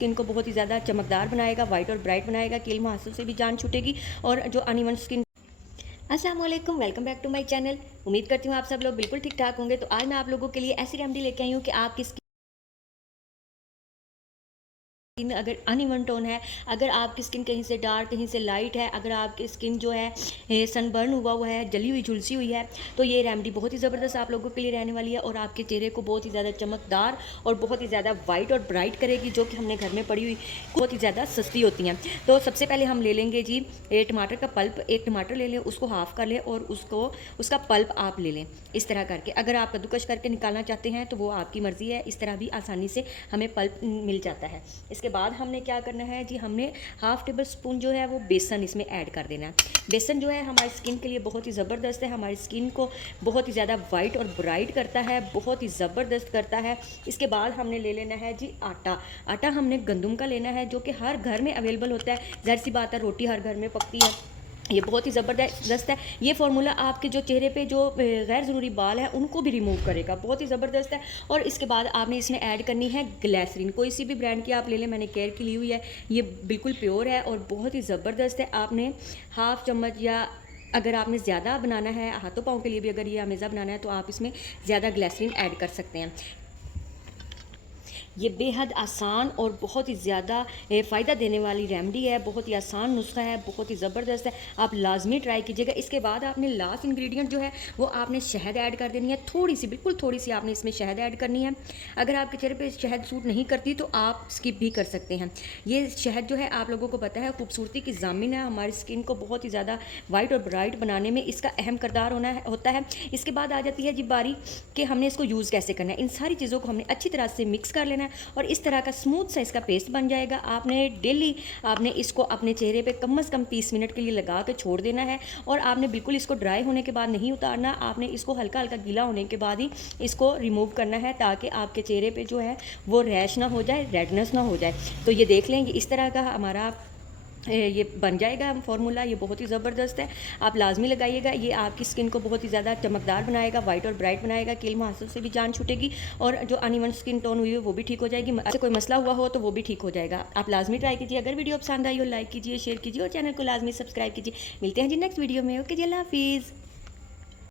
Skin को बहुत ही ज़्यादा चमकदार बनाएगा, वाइट और ब्राइट बनाएगा, कील मुहांसों से भी जान छूटेगी और जो अनइवन स्किन। अस्सलाम वालेकुम, welcome back to my channel. उम्मीद करती हूँ आप सब लोग बिल्कुल ठीक ठाक होंगे। तो आज मैं आप लोगों के लिए ऐसी रेमेडी लेके आई हूँ कि आपकी स्किन अगर अनइवन टोन है, अगर आपकी स्किन कहीं से डार्क कहीं से लाइट है, अगर आपकी स्किन जो है सनबर्न हुआ है, जली हुई झुलसी हुई है, तो ये रेमेडी बहुत ही ज़बरदस्त आप लोगों के लिए रहने वाली है और आपके चेहरे को बहुत ही ज़्यादा चमकदार और बहुत ही ज़्यादा वाइट और ब्राइट करेगी, जो कि हमने घर में पड़ी हुई बहुत ही ज़्यादा सस्ती होती हैं। तो सबसे पहले हम ले लेंगे जी टमाटर का पल्प। एक टमाटर ले लें, उसको हाफ़ कर लें और उसका पल्प आप ले लें इस तरह करके। अगर आप कद्दूकश करके निकालना चाहते हैं तो वो आपकी मर्ज़ी है, इस तरह भी आसानी से हमें पल्प मिल जाता है। इसके बाद हमने क्या करना है जी, हमने हाफ़ टेबल स्पून जो है वो बेसन इसमें ऐड कर देना है। बेसन जो है हमारी स्किन के लिए बहुत ही ज़बरदस्त है, हमारी स्किन को बहुत ही ज़्यादा वाइट और ब्राइट करता है, बहुत ही ज़बरदस्त करता है। इसके बाद हमने ले लेना है जी आटा। आटा हमने गंदम का लेना है, जो कि हर घर में अवेलेबल होता है। ज़ाहिर सी बात है, रोटी हर घर में पकती है। ये बहुत ही ज़बरदस्त है। ये फार्मूला आपके जो चेहरे पे जो गैर ज़रूरी बाल हैं उनको भी रिमूव करेगा, बहुत ही ज़बरदस्त है। और इसके बाद आपने इसमें ऐड करनी है ग्लिसरीन। कोई सी भी ब्रांड की आप ले लें, मैंने केयर की ली हुई है, ये बिल्कुल प्योर है और बहुत ही ज़बरदस्त है। आपने हाफ़ चम्मच या अगर आपने ज़्यादा बनाना है, हाथों पाँव के लिए भी अगर ये हमेज़ा बनाना है, तो आप इसमें ज़्यादा ग्लिसरीन ऐड कर सकते हैं। ये बेहद आसान और बहुत ही ज़्यादा फ़ायदा देने वाली रेमेडी है, बहुत ही आसान नुस्खा है, बहुत ही ज़बरदस्त है। आप लाजमी ट्राई कीजिएगा। इसके बाद आपने लास्ट इंग्रेडिएंट जो है वो आपने शहद ऐड कर देनी है, थोड़ी सी, बिल्कुल थोड़ी सी आपने इसमें शहद ऐड करनी है। अगर आपके चेहरे पे शहद सूट नहीं करती तो आप स्किप भी कर सकते हैं। ये शहद जो है आप लोगों को पता है खूबसूरती की ज़ामिन है, हमारी स्किन को बहुत ही ज़्यादा वाइट और ब्राइट बनाने में इसका अहम किरदार होता है। इसके बाद आ जाती है जी बारी कि हमने इसको यूज़ कैसे करना है। इन सारी चीज़ों को हमने अच्छी तरह से मिक्स कर लेना है और इस तरह का स्मूथ सा इसका पेस्ट बन जाएगा। आपने डेली आपने इसको अपने चेहरे पे कम से कम 30 मिनट के लिए लगा के छोड़ देना है और आपने बिल्कुल इसको ड्राई होने के बाद नहीं उतारना। आपने इसको हल्का हल्का गीला होने के बाद ही इसको रिमूव करना है, ताकि आपके चेहरे पे जो है वो रैश ना हो जाए, रेडनेस ना हो जाए। तो ये देख लेंगे इस तरह का हमारा ये बन जाएगा फार्मूला। ये बहुत ही ज़बरदस्त है, आप लाजमी लगाइएगा। ये आपकी स्किन को बहुत ही ज़्यादा चमकदार बनाएगा, वाइट और ब्राइट बनाएगा, कील मुहांसों से भी जान छूटेगी और जो अनइवन स्किन टोन हुई है वो भी ठीक हो जाएगी। अच्छा कोई मसला हुआ हो तो वो भी ठीक हो जाएगा। आप लाजमी ट्राई कीजिए। अगर वीडियो पसंद आई हो लाइक कीजिए, शेयर कीजिए और चैनल को लाजमी सब्सक्राइब कीजिए। मिलते हैं जी नेक्स्ट वीडियो में। ओके जी, अल्लाह हाफिज़।